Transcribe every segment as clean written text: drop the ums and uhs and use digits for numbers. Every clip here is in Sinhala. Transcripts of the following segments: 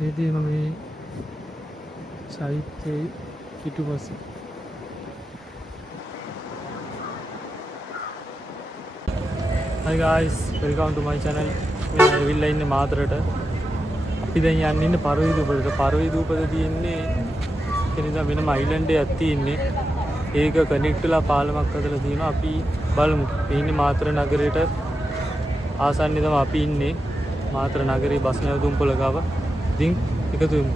මේ තියෙන මේ සාහිත්‍යයේ පිටුපස. Hi guys, welcome to my channel. මම ඇවිල්ලා ඉන්නේ මාතරට. අපි දැන් යන්නේ ඉන්නේ පරවීදුපතට. පරවීදුපත තියෙන්නේ කෙනෙක් වෙනම අයිලන්ඩ් එකක් තියෙන්නේ. ඒක කනෙක්ට් වෙලා පාලමක් හදලා තියෙනවා. අපි බලමු. මේ ඉන්නේ මාතර නගරයට ආසන්නයේ තමයි අපි ඉන්නේ. මාතර නගරේ බස් නැවතුම්පොළ ගාව. ඉතින් එකතු වෙමු.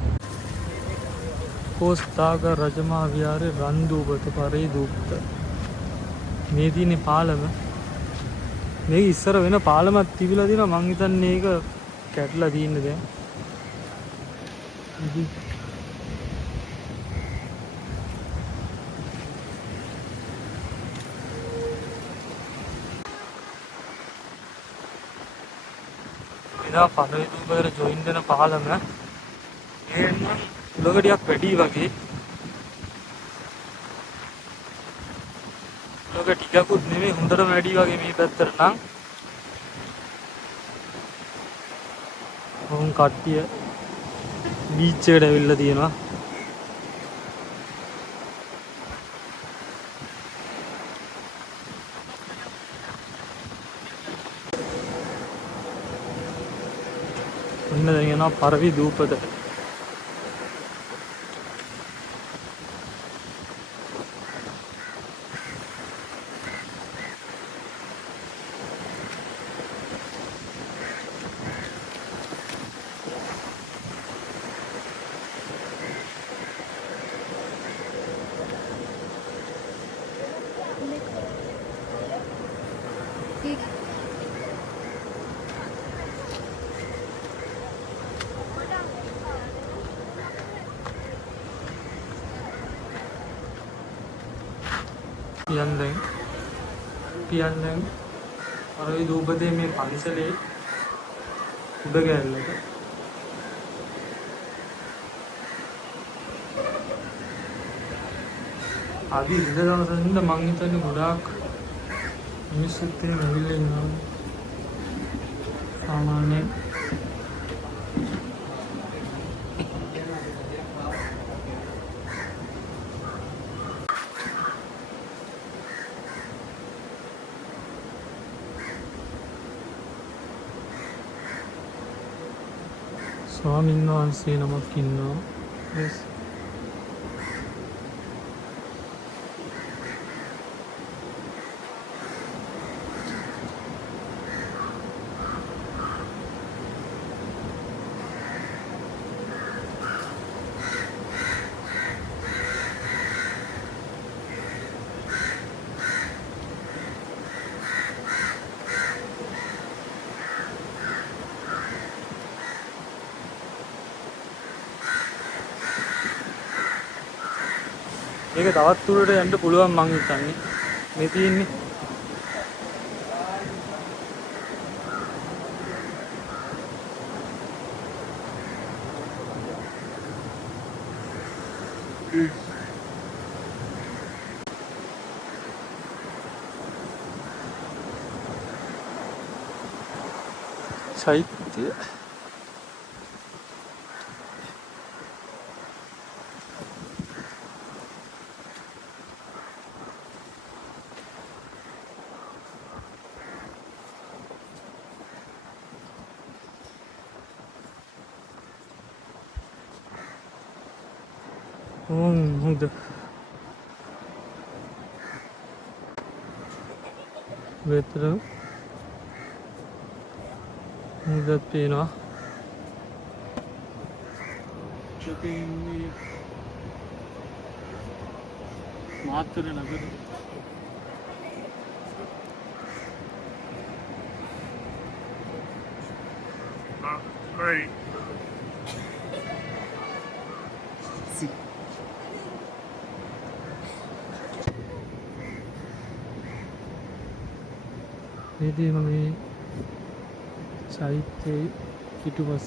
කොස්තාග රජමහා විහාරේ රන්දුපත පරවීදුපත. මේ තියෙන්නේ පාලම. මේක ඉස්සර වෙන පාලමක් තිබිලා තියෙනවා. මං හිතන්නේ ඒක කැඩලා තියෙන්නේ දැන්. ඉතින් පරවීදුපතට ජොයින් වෙන පාලම ඒන්න උලක ටිකක් වැඩි වගේ. උලක ටිකකුත් නෙමෙයි හොඳටම වැඩි වගේ මේ පැත්තට නම්. උන් කට්ටිය බීච් එකට ඇවිල්ලා තියෙනවා. ඔන්න දැන් යනවා පරවීදුපතට. පියන්දෙන් පරවීදුපතේ මේ පන්සලේ උඩ ගැල්ලක ආදි ඉඳ දවසින්ද මං හිතන්නේ ගොඩාක් මිනිස්සුත් එහෙම ඇවිල්ලා ඉන්නවා. සාමාන්‍යයෙන් ස්වාමීන් වහන්සේ නමක් ඉන්නවා. yes. මේක තවත් දුරට යන්න පුළුවන් මං හිතන්නේ. මේ තියෙන්නේ චෛත්‍ය. හොඳ වෙතර හොඳත් පේනවා. මාතර නගර great. මේ තියෙන මේ සාහිත්‍යයේ පිටුපස.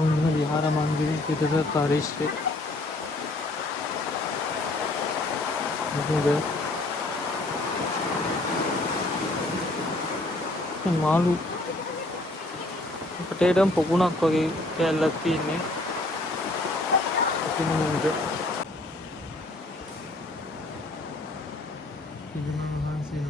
ඔන්න විහාර මන්දිරයේ පිටත පරිශ්‍රය. මොකද මාළු පොටේටම් පොකුණක් වගේ කෑල්ලක් තියෙන්නේ. පිළිමයක පිළිම වහන්සේ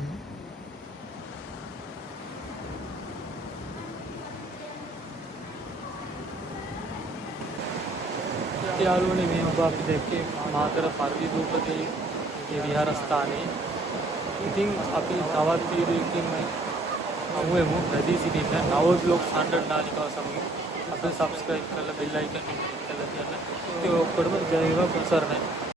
යාළුවනේ මේ ඔබ අපි දැක්කේ මාතර පරිවිදූපතේ විහාරස්ථානයේ. ඉතින් අපි තවත් වීඩියෝකින් හමු වෙමු. රැඳී සිටින්න නව බ්ලොග්ස් 100 නාලිකාව සමග අපේ සබ්ස්ක්‍රයිබ් කරලා බෙල් අයිකන් එක කරලා තියන්න. ඉතින් ඔක්කොටම ජය වේවා. සරණයි.